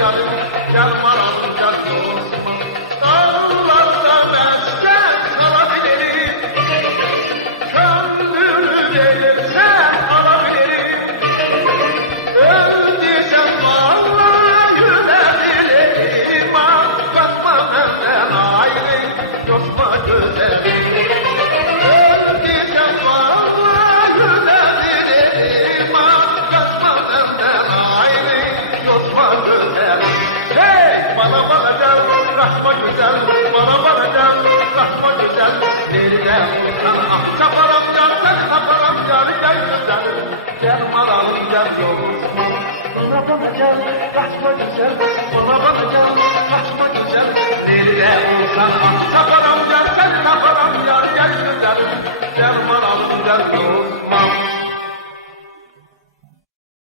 yarım, yarım aram yarım. Dağlarda mesken kalabilirim, kömrünü verirsen alabilirim. Öldüysem vallahi gülebilirim, bakma benden ayrı, yokma güzelim. Öldüysem vallahi gülebilirim, bakma benden ayrı, yokma güzelim. Hey! Bana bakacağım, bakma güzel, bana bakacağım, bakma güzel. Deriden sana ah çaparam can, sen kaparam can, gel güzel. Gel malalım gel yolum. Bana bakacağım, bakma güzel.